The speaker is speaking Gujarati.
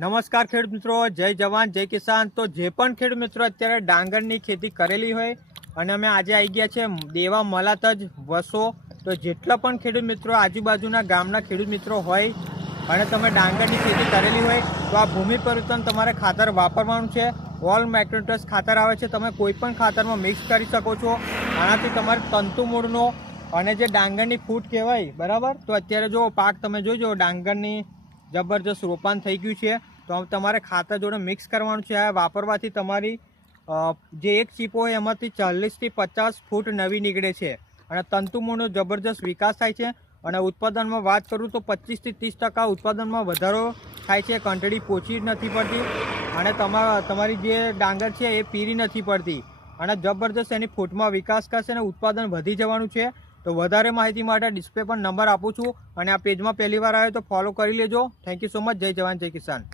નમસ્કાર ખેડૂત મિત્રો, જય જવાન જય કિસાન। તો જે પણ ખેડૂત મિત્રો અત્યારે ડાંગરની ખેતી કરેલી હોય અને અમે આજે આવી ગયા છે દેવા મલાતજ વસો। તો જેટલા પણ ખેડૂત મિત્રો આજુબાજુના ગામના ખેડૂત મિત્રો હોય અને તમે ડાંગરની ખેતી કરેલી હોય તો આ ભૂમિ પરિવર્તન તમારે ખાતર વાપરવાનું છે। ઓલ મેક્રોન્યુટ્રન્ટ્સ ખાતર આવે છે, તમે કોઈ પણ ખાતરમાં મિક્સ કરી શકો છો। આનાથી તમારે તંતુ મૂળનો અને જે ડાંગરની ફૂટ કહેવાય બરાબર, તો અત્યારે જો પાક તમે જોજો ડાંગરની જબરજસ્ત રોપાણ થઈ ગયું છે। તો તમારે ખાતર જોડે મિક્સ કરવાનું છે। આ વાપરવાથી તમારી જે એક ચીપો હોય એમાંથી 40 થી 50 ફૂટ નવી નીકળે છે અને તંતુમૂળનો જબરજસ્ત વિકાસ થાય છે। અને ઉત્પાદનમાં વાત કરું તો 25 થી 30% ઉત્પાદનમાં વધારો થાય છે। કંટડી પોચી નથી પડતી અને તમારી જે ડાંગર છે એ પીરી નથી પડતી અને જબરજસ્ત એની ફૂટમાં વિકાસ કરશે અને ઉત્પાદન વધી જવાનું છે। તો વધારે માહિતી માટે ડિસ્પ્લે પર નંબર આપું છું અને આ પેજમાં પહેલી વાર આવ્યો તો ફોલો કરી લેજો। Thank you so much. જય જવાન જય કિસાન।